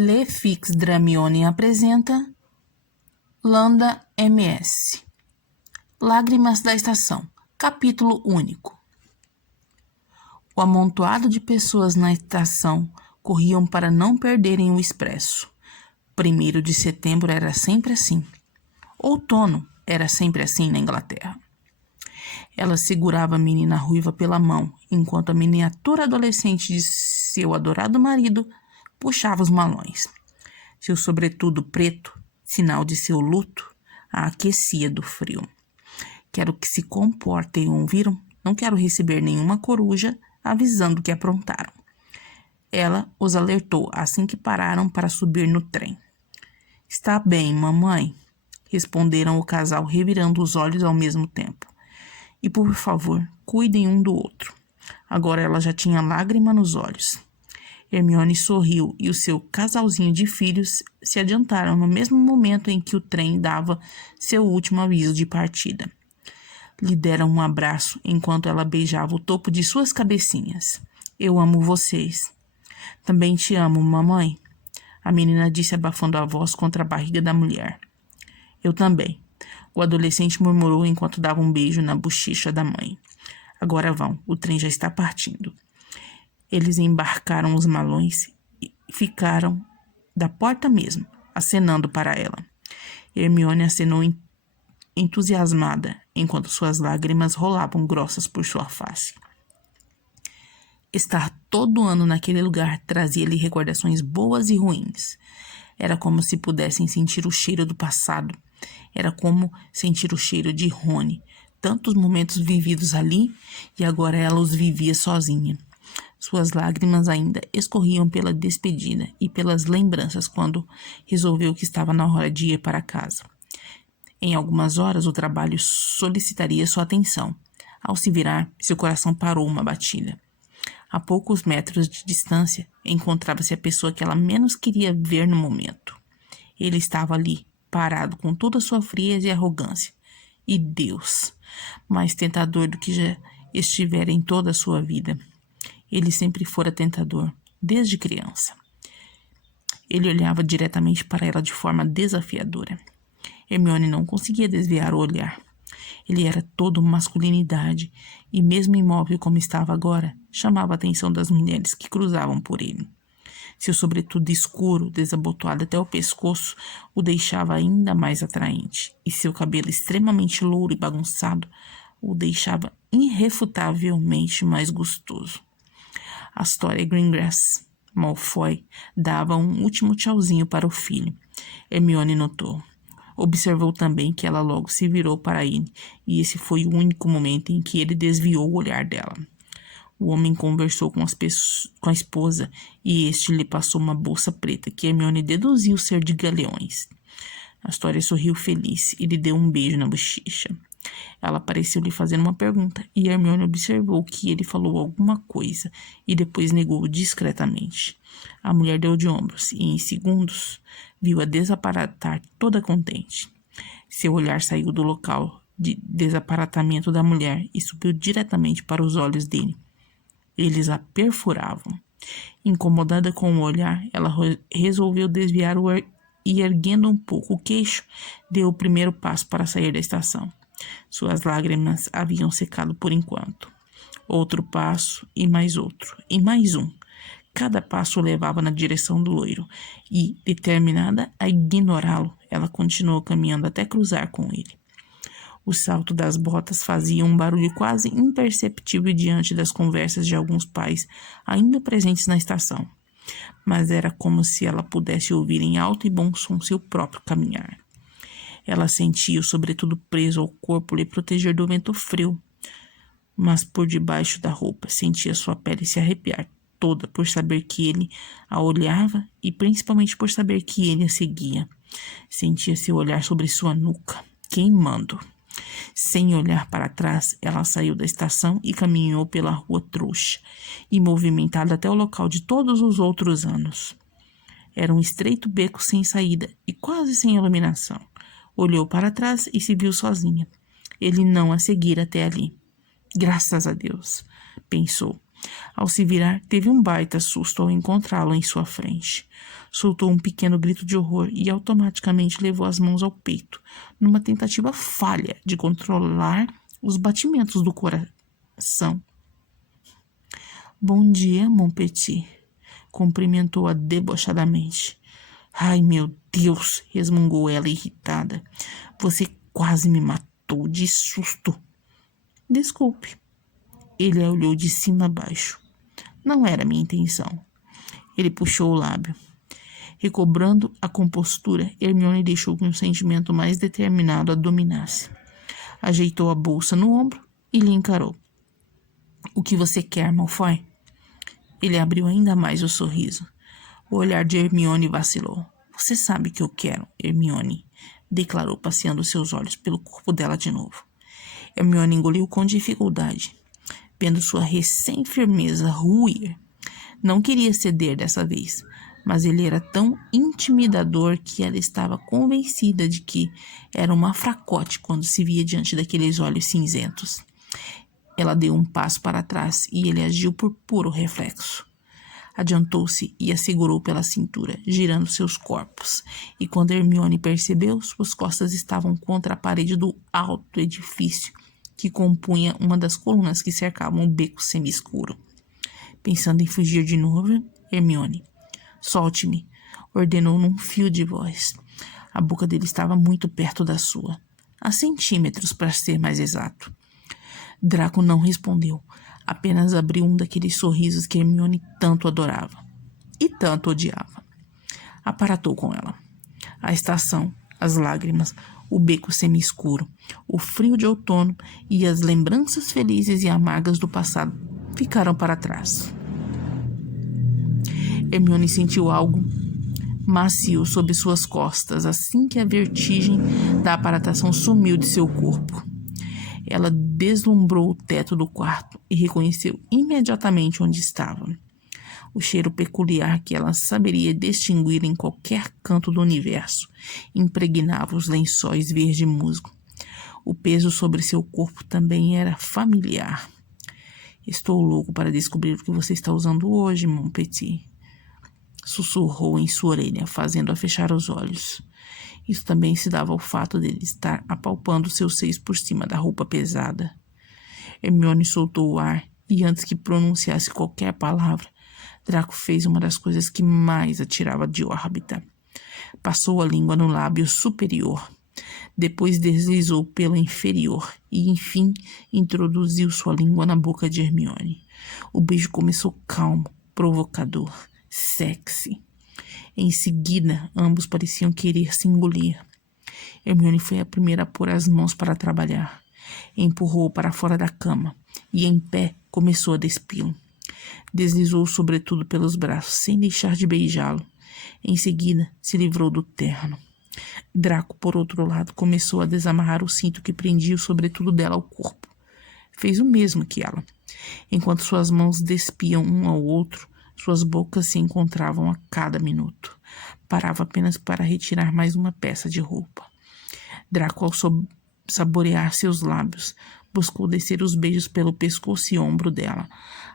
Le Fix Dramione apresenta Landa MS. Lágrimas da Estação. Capítulo único. O amontoado de pessoas na estação corriam para não perderem o expresso. 1º de setembro era sempre assim. Outono era sempre assim na Inglaterra. Ela segurava a menina ruiva pela mão, enquanto a miniatura adolescente de seu adorado marido puxava os malões. Seu sobretudo preto, sinal de seu luto, a aquecia do frio. Quero que se comportem, ouviram? Não quero receber nenhuma coruja avisando que aprontaram. Ela os alertou assim que pararam para subir no trem. Está bem, mamãe, responderam o casal, revirando os olhos ao mesmo tempo. E por favor, cuidem um do outro. Agora ela já tinha lágrima nos olhos. Hermione sorriu e o seu casalzinho de filhos se adiantaram no mesmo momento em que o trem dava seu último aviso de partida. Lhe deram um abraço enquanto ela beijava o topo de suas cabecinhas. Eu amo vocês. Também te amo, mamãe, a menina disse abafando a voz contra a barriga da mulher. Eu também, o adolescente murmurou enquanto dava um beijo na bochecha da mãe. Agora vão, o trem já está partindo. Eles embarcaram os malões e ficaram da porta mesmo, acenando para ela. Hermione acenou entusiasmada, enquanto suas lágrimas rolavam grossas por sua face. Estar todo ano naquele lugar trazia-lhe recordações boas e ruins. Era como se pudessem sentir o cheiro do passado. Era como sentir o cheiro de Rony. Tantos momentos vividos ali e agora ela os vivia sozinha. Suas lágrimas ainda escorriam pela despedida e pelas lembranças quando resolveu que estava na hora de ir para casa. Em algumas horas o trabalho solicitaria sua atenção. Ao se virar, seu coração parou uma batida. A poucos metros de distância, encontrava-se a pessoa que ela menos queria ver no momento. Ele estava ali, parado com toda a sua frieza e arrogância. E Deus, mais tentador do que já estivera em toda a sua vida. Ele sempre fora tentador, desde criança. Ele olhava diretamente para ela de forma desafiadora. Hermione não conseguia desviar o olhar. Ele era todo masculinidade e, mesmo imóvel como estava agora, chamava a atenção das mulheres que cruzavam por ele. Seu sobretudo escuro, desabotoado até o pescoço, o deixava ainda mais atraente, e seu cabelo extremamente louro e bagunçado o deixava irrefutavelmente mais gostoso. Astoria Greengrass Malfoy dava um último tchauzinho para o filho. Hermione notou. Observou também que ela logo se virou para ele, e esse foi o único momento em que ele desviou o olhar dela. O homem conversou com a esposa e este lhe passou uma bolsa preta que Hermione deduziu ser de galeões. Astoria sorriu feliz e lhe deu um beijo na bochecha. Ela pareceu lhe fazer uma pergunta e Hermione observou que ele falou alguma coisa e depois negou discretamente. A mulher deu de ombros e, em segundos, viu-a desaparatar toda contente. Seu olhar saiu do local de desaparatamento da mulher e subiu diretamente para os olhos dele. Eles a perfuravam. Incomodada com o olhar, ela resolveu desviar e, erguendo um pouco o queixo, deu o primeiro passo para sair da estação. Suas lágrimas haviam secado por enquanto. Outro passo, e mais outro, e mais um. Cada passo o levava na direção do loiro, e, determinada a ignorá-lo, ela continuou caminhando até cruzar com ele. O salto das botas fazia um barulho quase imperceptível diante das conversas de alguns pais ainda presentes na estação, mas era como se ela pudesse ouvir em alto e bom som seu próprio caminhar. Ela sentia o sobretudo preso ao corpo lhe proteger do vento frio, mas por debaixo da roupa sentia sua pele se arrepiar toda por saber que ele a olhava e principalmente por saber que ele a seguia. Sentia seu olhar sobre sua nuca, queimando. Sem olhar para trás, ela saiu da estação e caminhou pela rua trouxa, e movimentada até o local de todos os outros anos. Era um estreito beco sem saída e quase sem iluminação. Olhou para trás e se viu sozinha. Ele não a seguira até ali. Graças a Deus, pensou, Ao se virar, teve um baita susto ao encontrá-lo em sua frente. Soltou um pequeno grito de horror e automaticamente levou as mãos ao peito, numa tentativa falha de controlar os batimentos do coração. Bom dia, mon petit, cumprimentou-a debochadamente. Ai, meu Deus, resmungou ela irritada. Você quase me matou de susto. Desculpe. Ele a olhou de cima a baixo. Não era minha intenção. Ele puxou o lábio. Recobrando a compostura, Hermione deixou que um sentimento mais determinado a dominasse. Ajeitou a bolsa no ombro e lhe encarou. O que você quer, Malfoy? Ele abriu ainda mais o sorriso. O olhar de Hermione vacilou. Você sabe que eu quero, Hermione, declarou, passeando seus olhos pelo corpo dela de novo. Hermione engoliu com dificuldade, vendo sua recém-firmeza ruir. Não queria ceder dessa vez, mas ele era tão intimidador que ela estava convencida de que era uma fracote quando se via diante daqueles olhos cinzentos. Ela deu um passo para trás e ele agiu por puro reflexo. Adiantou-se e a segurou pela cintura, girando seus corpos. E quando Hermione percebeu, suas costas estavam contra a parede do alto edifício que compunha uma das colunas que cercavam o beco semi-escuro. Pensando em fugir de novo, Hermione, solte-me, ordenou num fio de voz. A boca dele estava muito perto da sua, a centímetros para ser mais exato. Draco não respondeu, apenas abriu um daqueles sorrisos que Hermione tanto adorava e tanto odiava. Aparatou com ela. A estação, as lágrimas, o beco semi-escuro, o frio de outono e as lembranças felizes e amargas do passado ficaram para trás. Hermione sentiu algo macio sob suas costas assim que a vertigem da aparatação sumiu de seu corpo. Ela deslumbrou o teto do quarto e reconheceu imediatamente onde estava. O cheiro peculiar que ela saberia distinguir em qualquer canto do universo impregnava os lençóis verde musgo. O peso sobre seu corpo também era familiar. Estou louco para descobrir o que você está usando hoje, mon petit. Sussurrou em sua orelha, fazendo-a fechar os olhos. Isso também se dava ao fato dele estar apalpando seus seios por cima da roupa pesada. Hermione soltou o ar e, antes que pronunciasse qualquer palavra, Draco fez uma das coisas que mais a tirava de órbita. Passou a língua no lábio superior, depois deslizou pelo inferior e, enfim, introduziu sua língua na boca de Hermione. O beijo começou calmo, provocador, sexy. Em seguida, ambos pareciam querer se engolir. Hermione foi a primeira a pôr as mãos para trabalhar. Empurrou-o para fora da cama e, em pé, começou a despi-lo. Deslizou o sobretudo pelos braços, sem deixar de beijá-lo. Em seguida, se livrou do terno. Draco, por outro lado, começou a desamarrar o cinto que prendia o sobretudo dela ao corpo. Fez o mesmo que ela. Enquanto suas mãos despiam um ao outro, suas bocas se encontravam a cada minuto. Parava apenas para retirar mais uma peça de roupa. Draco, ao saborear seus lábios, buscou descer os beijos pelo pescoço e ombro dela.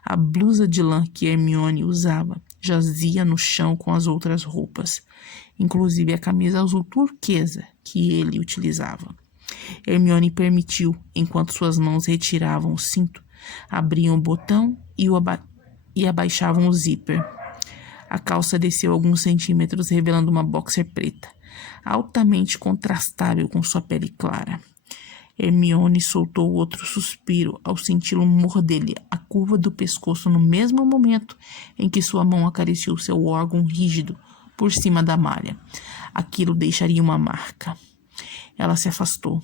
A blusa de lã que Hermione usava jazia no chão com as outras roupas, inclusive a camisa azul turquesa que ele utilizava. Hermione permitiu, enquanto suas mãos retiravam o cinto, abriam o botão e abaixavam o zíper. A calça desceu alguns centímetros, revelando uma boxer preta, altamente contrastável com sua pele clara. Hermione soltou outro suspiro ao senti-lo morder-lhe a curva do pescoço no mesmo momento em que sua mão acariciou seu órgão rígido por cima da malha. Aquilo deixaria uma marca. Ela se afastou.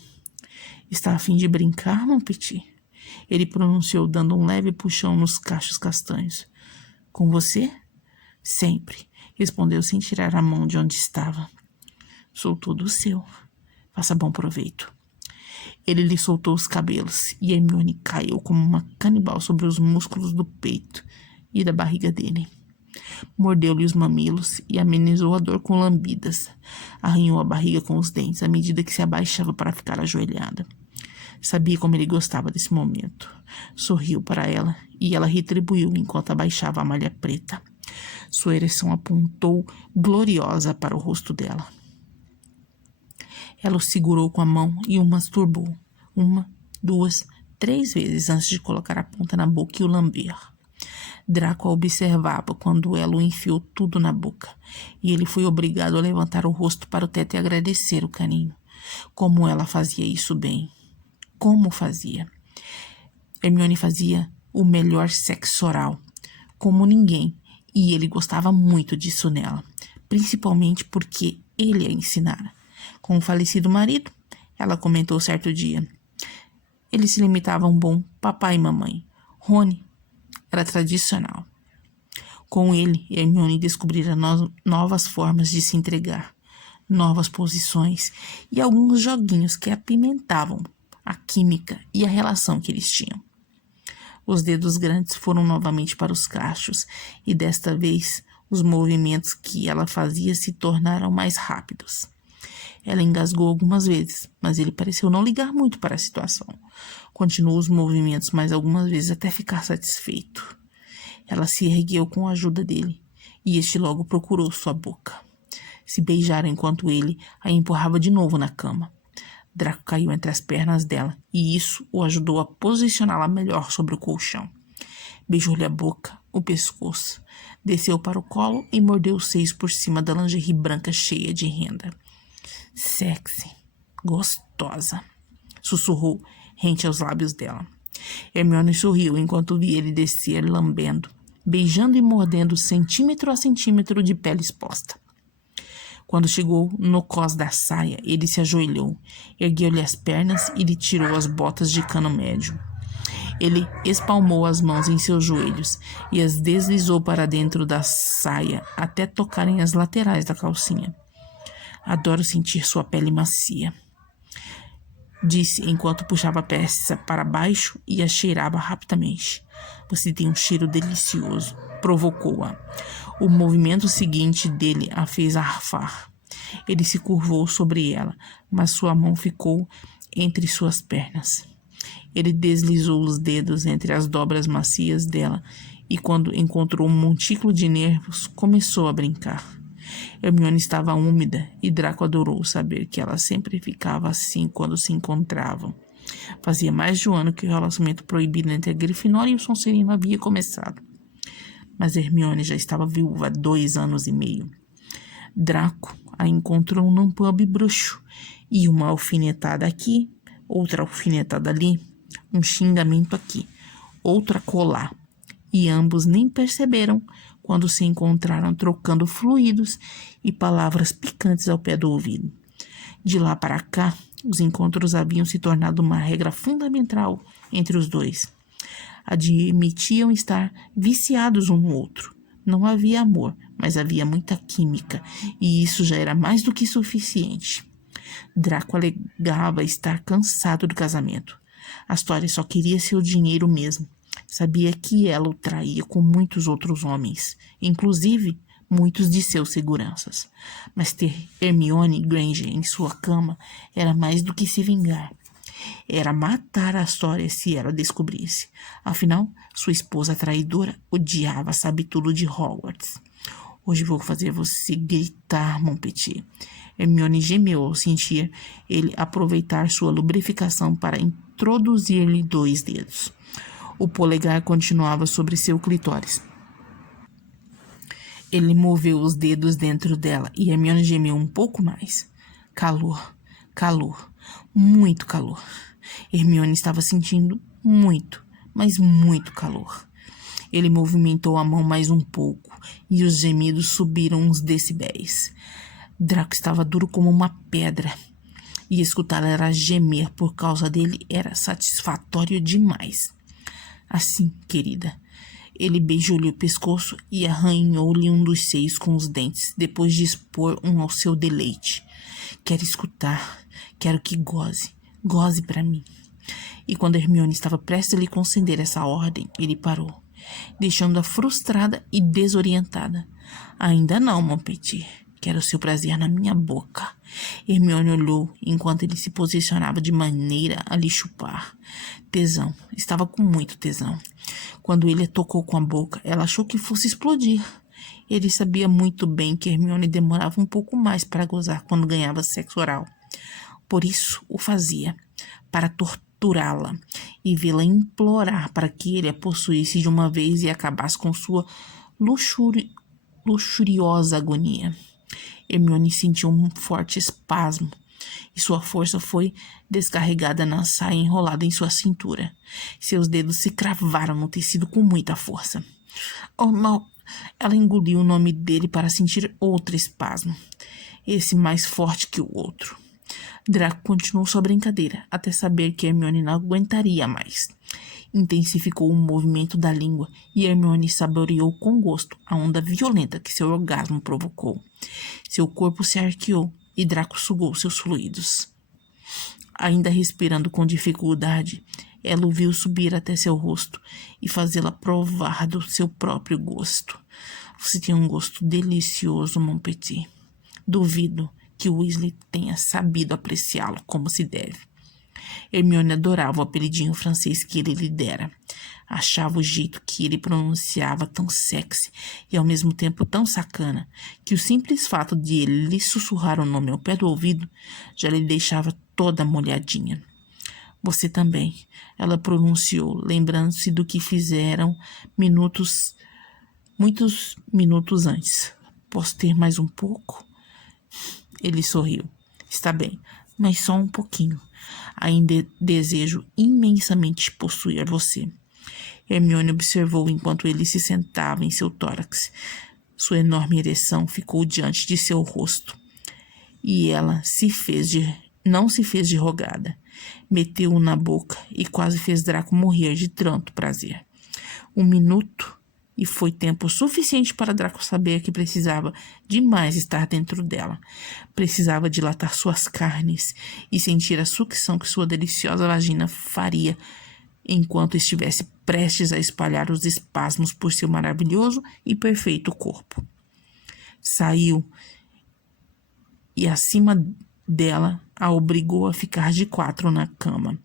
Está a fim de brincar, mon petit? Ele pronunciou, dando um leve puxão nos cachos castanhos. Com você? Sempre, respondeu sem tirar a mão de onde estava. Sou todo seu. Faça bom proveito. Ele lhe soltou os cabelos e Hermione caiu como uma canibal sobre os músculos do peito e da barriga dele. Mordeu-lhe os mamilos e amenizou a dor com lambidas. Arranhou a barriga com os dentes à medida que se abaixava para ficar ajoelhada. Sabia como ele gostava desse momento. Sorriu para ela e ela retribuiu enquanto abaixava a malha preta. Sua ereção apontou gloriosa para o rosto dela. Ela o segurou com a mão e o masturbou. 1, 2, 3 vezes antes de colocar a ponta na boca e o lamber. Draco a observava quando ela o enfiou tudo na boca, e ele foi obrigado a levantar o rosto para o teto e agradecer o carinho. Como ela fazia isso bem. Como fazia. Hermione fazia o melhor sexo oral, como ninguém, e ele gostava muito disso nela, principalmente porque ele a ensinara. Com o falecido marido, ela comentou certo dia. Eles se limitavam a um bom papai e mamãe. Rony era tradicional. Com ele, Hermione descobrira novas formas de se entregar, novas posições e alguns joguinhos que apimentavam a química e a relação que eles tinham. Os dedos grandes foram novamente para os cachos e desta vez os movimentos que ela fazia se tornaram mais rápidos. Ela engasgou algumas vezes, mas ele pareceu não ligar muito para a situação. Continuou os movimentos mais algumas vezes até ficar satisfeito. Ela se ergueu com a ajuda dele, e este logo procurou sua boca. Se beijaram enquanto ele a empurrava de novo na cama. Draco caiu entre as pernas dela, e isso o ajudou a posicioná-la melhor sobre o colchão. Beijou-lhe a boca, o pescoço, desceu para o colo e mordeu os seios por cima da lingerie branca cheia de renda. Sexy, gostosa, sussurrou rente aos lábios dela. Hermione sorriu enquanto via ele descer lambendo, beijando e mordendo centímetro a centímetro de pele exposta. Quando chegou no cós da saia, ele se ajoelhou, ergueu-lhe as pernas e lhe tirou as botas de cano médio. Ele espalmou as mãos em seus joelhos e as deslizou para dentro da saia até tocarem as laterais da calcinha. Adoro sentir sua pele macia, disse enquanto puxava a peça para baixo e a cheirava rapidamente. Você tem um cheiro delicioso, provocou-a. O movimento seguinte dele a fez arfar. Ele se curvou sobre ela, mas sua mão ficou entre suas pernas. Ele deslizou os dedos entre as dobras macias dela e, quando encontrou um montículo de nervos, começou a brincar. Hermione estava úmida e Draco adorou saber que ela sempre ficava assim quando se encontravam. Fazia mais de um ano que o relacionamento proibido entre a Grifinória e o Sonserino havia começado. Mas Hermione já estava viúva há 2 anos e meio. Draco a encontrou num pub bruxo e uma alfinetada aqui, outra alfinetada ali, um xingamento aqui, outra acolá. E ambos nem perceberam quando se encontraram trocando fluidos e palavras picantes ao pé do ouvido. De lá para cá, os encontros haviam se tornado uma regra fundamental entre os dois. Admitiam estar viciados um no outro. Não havia amor, mas havia muita química, e isso já era mais do que suficiente. Draco alegava estar cansado do casamento. Astória só queria seu dinheiro mesmo. Sabia que ela o traía com muitos outros homens, inclusive muitos de seus seguranças. Mas ter Hermione Granger em sua cama era mais do que se vingar. Era matar a Astória se ela descobrisse. Afinal, sua esposa traidora odiava sabe-tudo de Hogwarts. Hoje vou fazer você gritar, mon petit. Hermione gemeu ao sentir ele aproveitar sua lubrificação para introduzir-lhe 2 dedos. O polegar continuava sobre seu clitóris. Ele moveu os dedos dentro dela e Hermione gemeu um pouco mais. Calor, calor, muito calor. Hermione estava sentindo muito, mas muito calor. Ele movimentou a mão mais um pouco e os gemidos subiram uns decibéis. Draco estava duro como uma pedra e escutar ela gemer por causa dele era satisfatório demais. Assim, querida. Ele beijou-lhe o pescoço e arranhou-lhe um dos seios com os dentes, depois de expor um ao seu deleite. Quero escutar, quero que goze, goze para mim. E quando Hermione estava prestes a lhe conceder essa ordem, ele parou, deixando-a frustrada e desorientada. Ainda não, mon petit. Quero seu prazer na minha boca. Hermione olhou enquanto ele se posicionava de maneira a lhe chupar. Tesão. Estava com muito tesão. Quando ele a tocou com a boca, ela achou que fosse explodir. Ele sabia muito bem que Hermione demorava um pouco mais para gozar quando ganhava sexo oral. Por isso o fazia, para torturá-la e vê-la implorar para que ele a possuísse de uma vez e acabasse com sua luxuriosa agonia. Hermione sentiu um forte espasmo e sua força foi descarregada na saia enrolada em sua cintura. Seus dedos se cravaram no tecido com muita força. Oh, mal! Ela engoliu o nome dele para sentir outro espasmo, esse mais forte que o outro. Draco continuou sua brincadeira, até saber que Hermione não aguentaria mais. Intensificou o movimento da língua e Hermione saboreou com gosto a onda violenta que seu orgasmo provocou. Seu corpo se arqueou e Draco sugou seus fluidos. Ainda respirando com dificuldade, ela o viu subir até seu rosto e fazê-la provar do seu próprio gosto. Você tem um gosto delicioso, mon petit. Duvido que Weasley tenha sabido apreciá-lo como se deve. Hermione adorava o apelidinho francês que ele lhe dera. Achava o jeito que ele pronunciava tão sexy e ao mesmo tempo tão sacana, que o simples fato de ele lhe sussurrar o nome ao pé do ouvido já lhe deixava toda molhadinha. Você também, ela pronunciou, lembrando-se do que fizeram muitos minutos antes. Posso ter mais um pouco? Ele sorriu. Está bem, mas só um pouquinho. Ainda desejo imensamente possuir você. Hermione observou enquanto ele se sentava em seu tórax. Sua enorme ereção ficou diante de seu rosto. E ela não se fez de rogada. Meteu-o na boca e quase fez Draco morrer de tanto prazer. 1 minuto, e foi tempo suficiente para Draco saber que precisava demais estar dentro dela. Precisava dilatar suas carnes e sentir a sucção que sua deliciosa vagina faria enquanto estivesse prestes a espalhar os espasmos por seu maravilhoso e perfeito corpo. Saiu e acima dela a obrigou a ficar de 4 na cama.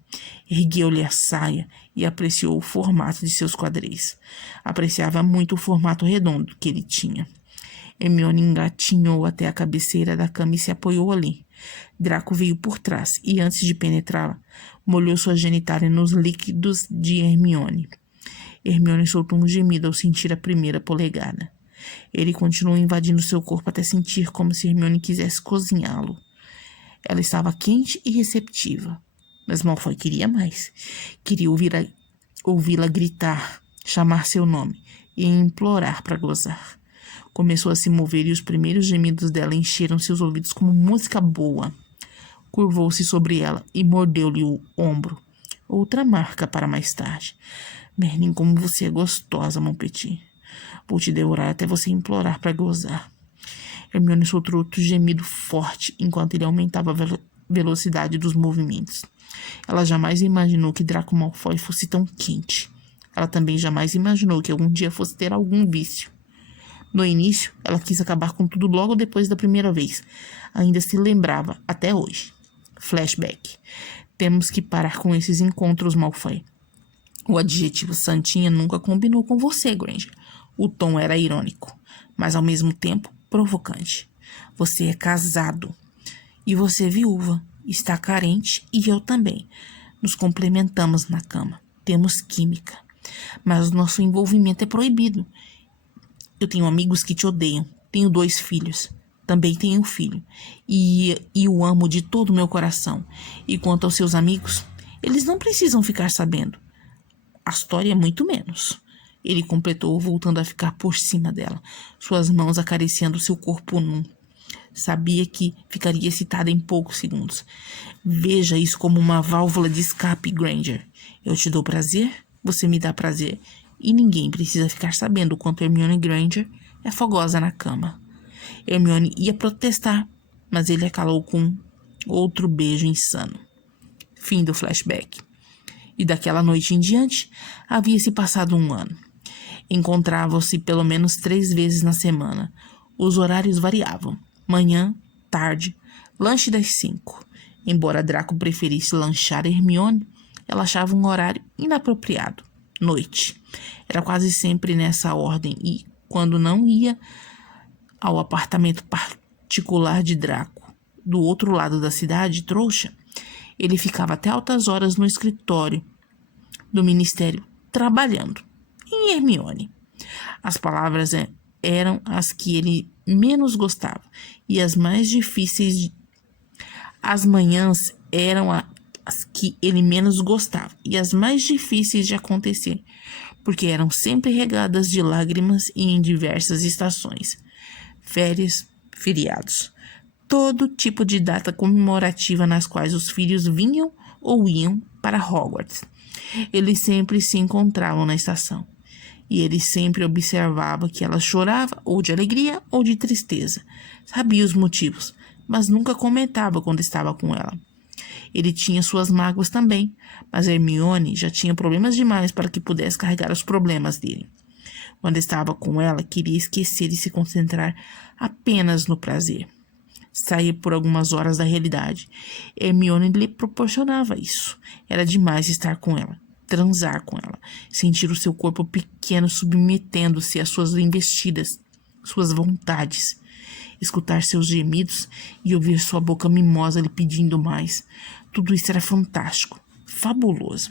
Ergueu-lhe a saia e apreciou o formato de seus quadris. Apreciava muito o formato redondo que ele tinha. Hermione engatinhou até a cabeceira da cama e se apoiou ali. Draco veio por trás e, antes de penetrá-la, molhou sua genitália nos líquidos de Hermione. Hermione soltou um gemido ao sentir a primeira polegada. Ele continuou invadindo seu corpo até sentir como se Hermione quisesse cozinhá-lo. Ela estava quente e receptiva, mas Malfoy queria mais. Queria ouvi-la gritar, chamar seu nome e implorar para gozar. Começou a se mover e os primeiros gemidos dela encheram seus ouvidos como música boa. Curvou-se sobre ela e mordeu-lhe o ombro. Outra marca para mais tarde. Merlin, como você é gostosa, mon petit. Vou te devorar até você implorar para gozar. Hermione soltou outro gemido forte enquanto ele aumentava a velocidade dos movimentos. Ela jamais imaginou que Draco Malfoy fosse tão quente. Ela também jamais imaginou que algum dia fosse ter algum vício. No início, ela quis acabar com tudo logo depois da primeira vez. Ainda se lembrava, até hoje. Flashback. Temos que parar com esses encontros, Malfoy. O adjetivo santinha nunca combinou com você, Granger. O tom era irônico, mas ao mesmo tempo provocante. Você é casado. E você é viúva. Está carente e eu também. Nos complementamos na cama. Temos química. Mas o nosso envolvimento é proibido. Eu tenho amigos que te odeiam. Tenho 2 filhos. Também tenho um filho. E o amo de todo o meu coração. E quanto aos seus amigos, eles não precisam ficar sabendo. A história é muito menos. Ele completou, voltando a ficar por cima dela, suas mãos acariciando seu corpo nu. Sabia que ficaria excitada em poucos segundos. Veja isso como uma válvula de escape, Granger. Eu te dou prazer, você me dá prazer. E ninguém precisa ficar sabendo o quanto Hermione Granger é fogosa na cama. Hermione ia protestar, mas ele a calou com outro beijo insano. Fim do flashback. E daquela noite em diante, havia-se passado 1 ano. Encontravam-se pelo menos 3 vezes na semana. Os horários variavam. Manhã, tarde, lanche das 5. Embora Draco preferisse lanchar Hermione, ela achava um horário inapropriado. Noite. Era quase sempre nessa ordem e, quando não ia ao apartamento particular de Draco, do outro lado da cidade, trouxa, ele ficava até altas horas no escritório do ministério, trabalhando. Em Hermione. As palavras eram as que ele menos gostava e as mais difíceis. As manhãs eram as que ele menos gostava e as mais difíceis de acontecer, porque eram sempre regadas de lágrimas e em diversas estações, férias, feriados, todo tipo de data comemorativa nas quais os filhos vinham ou iam para Hogwarts. Eles sempre se encontravam na estação. E ele sempre observava que ela chorava ou de alegria ou de tristeza. Sabia os motivos, mas nunca comentava quando estava com ela. Ele tinha suas mágoas também, mas Hermione já tinha problemas demais para que pudesse carregar os problemas dele. Quando estava com ela, queria esquecer e se concentrar apenas no prazer. Sair por algumas horas da realidade. Hermione lhe proporcionava isso. Era demais estar com ela. Transar com ela, sentir o seu corpo pequeno submetendo-se às suas investidas, suas vontades, escutar seus gemidos e ouvir sua boca mimosa lhe pedindo mais. Tudo isso era fantástico, fabuloso.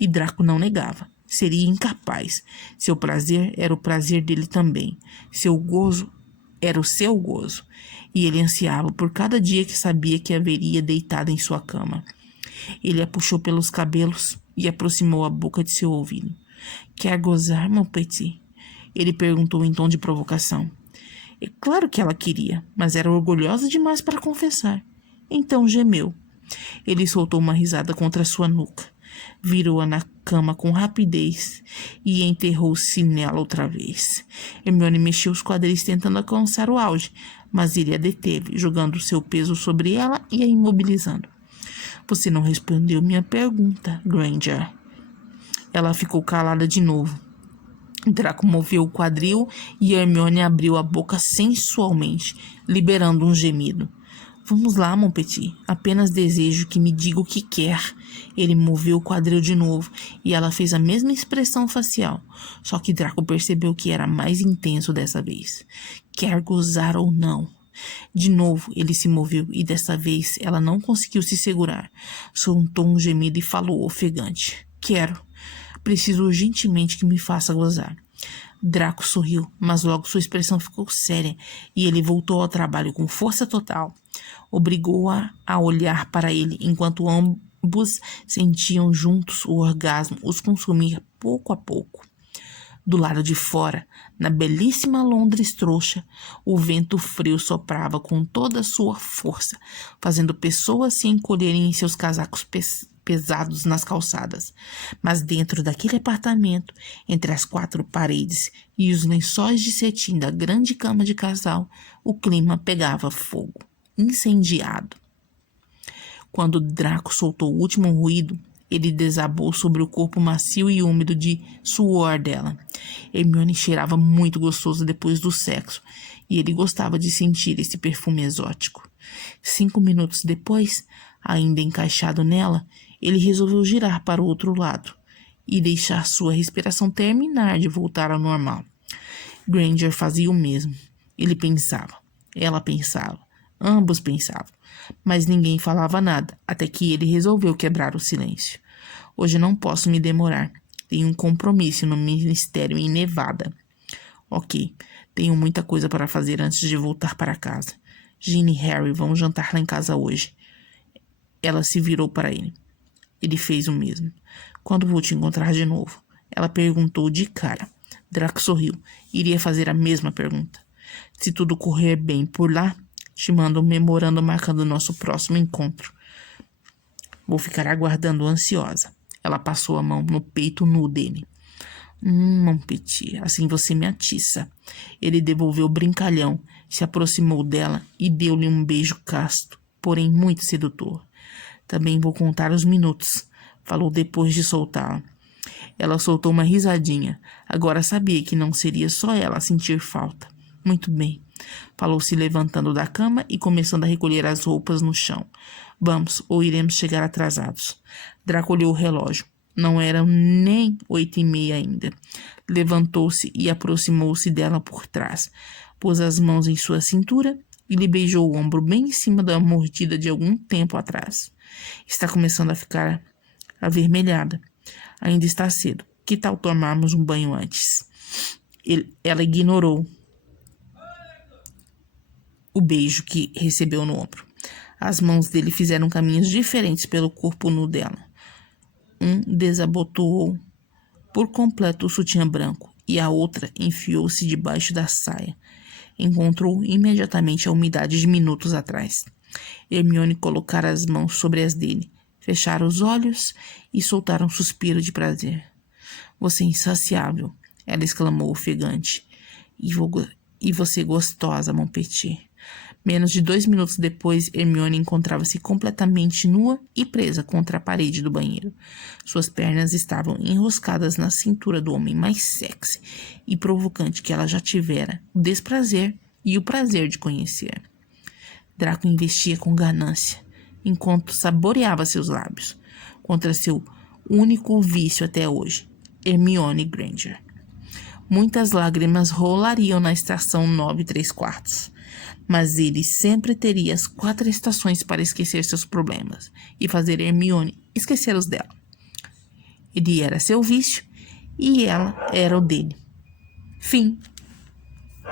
E Draco não negava. Seria incapaz. Seu prazer era o prazer dele também. Seu gozo era o seu gozo. E ele ansiava por cada dia que sabia que haveria deitada em sua cama. Ele a puxou pelos cabelos e aproximou a boca de seu ouvido. Quer gozar, mon petit? Ele perguntou em tom de provocação. É claro que ela queria, mas era orgulhosa demais para confessar. Então gemeu. Ele soltou uma risada contra sua nuca, virou-a na cama com rapidez e enterrou-se nela outra vez. Hermione mexeu os quadris tentando alcançar o auge, mas ele a deteve, jogando seu peso sobre ela e a imobilizando. Você não respondeu minha pergunta, Granger. Ela ficou calada de novo. Draco moveu o quadril e Hermione abriu a boca sensualmente, liberando um gemido. Vamos lá, mon petit. Apenas desejo que me diga o que quer. Ele moveu o quadril de novo e ela fez a mesma expressão facial. Só que Draco percebeu que era mais intenso dessa vez. Quer gozar ou não? De novo, ele se moveu e dessa vez ela não conseguiu se segurar. Soltou um gemido e falou ofegante. Quero. Preciso urgentemente que me faça gozar. Draco sorriu, mas logo sua expressão ficou séria e ele voltou ao trabalho com força total. Obrigou-a a olhar para ele, enquanto ambos sentiam juntos o orgasmo os consumir pouco a pouco. Do lado de fora, na belíssima Londres trouxa, o vento frio soprava com toda a sua força, fazendo pessoas se encolherem em seus casacos pesados nas calçadas. Mas dentro daquele apartamento, entre as 4 paredes e os lençóis de cetim da grande cama de casal, o clima pegava fogo, incendiado. Quando Draco soltou o último ruído, ele desabou sobre o corpo macio e úmido de suor dela. Hermione cheirava muito gostoso depois do sexo, e ele gostava de sentir esse perfume exótico. 5 minutos depois, ainda encaixado nela, ele resolveu girar para o outro lado e deixar sua respiração terminar de voltar ao normal. Granger fazia o mesmo. Ele pensava, ela pensava, ambos pensavam, mas ninguém falava nada, até que ele resolveu quebrar o silêncio. Hoje não posso me demorar. Tenho um compromisso no ministério em Nevada. Ok, tenho muita coisa para fazer antes de voltar para casa. Ginny e Harry vão jantar lá em casa hoje. Ela se virou para ele. Ele fez o mesmo. Quando vou te encontrar de novo? Ela perguntou de cara. Draco sorriu. Iria fazer a mesma pergunta. Se tudo correr bem por lá, te mando um memorando marcando nosso próximo encontro. Vou ficar aguardando ansiosa. Ela passou a mão no peito nu dele. Mon petit, assim você me atiça. Ele devolveu o brincalhão, se aproximou dela e deu-lhe um beijo casto, porém muito sedutor. Também vou contar os minutos, falou depois de soltá-la. Ela soltou uma risadinha. Agora sabia que não seria só ela a sentir falta. Muito bem, Falou se levantando da cama e começando a recolher as roupas no chão. Vamos, ou iremos chegar atrasados. Draco olhou o relógio. Não eram nem 8h30 ainda. Levantou-se e aproximou-se dela por trás. Pôs as mãos em sua cintura e lhe beijou o ombro bem em cima da mordida de algum tempo atrás. Está começando a ficar avermelhada. Ainda está cedo. Que tal tomarmos um banho antes? Ela ignorou o beijo que recebeu no ombro. As mãos dele fizeram caminhos diferentes pelo corpo nu dela. Um desabotoou por completo o sutiã branco e a outra enfiou-se debaixo da saia. Encontrou imediatamente a umidade de minutos atrás. Hermione colocara as mãos sobre as dele, fechara os olhos e soltara um suspiro de prazer. Você é insaciável, ela exclamou ofegante. E você gostosa, mon petit. Menos de 2 minutos depois, Hermione encontrava-se completamente nua e presa contra a parede do banheiro. Suas pernas estavam enroscadas na cintura do homem mais sexy e provocante que ela já tivera o desprazer e o prazer de conhecer. Draco investia com ganância, enquanto saboreava seus lábios, contra seu único vício até hoje, Hermione Granger. Muitas lágrimas rolariam na estação 9 3/4, mas ele sempre teria as 4 estações para esquecer seus problemas e fazer Hermione esquecer os dela. Ele era seu vício e ela era o dele. Fim.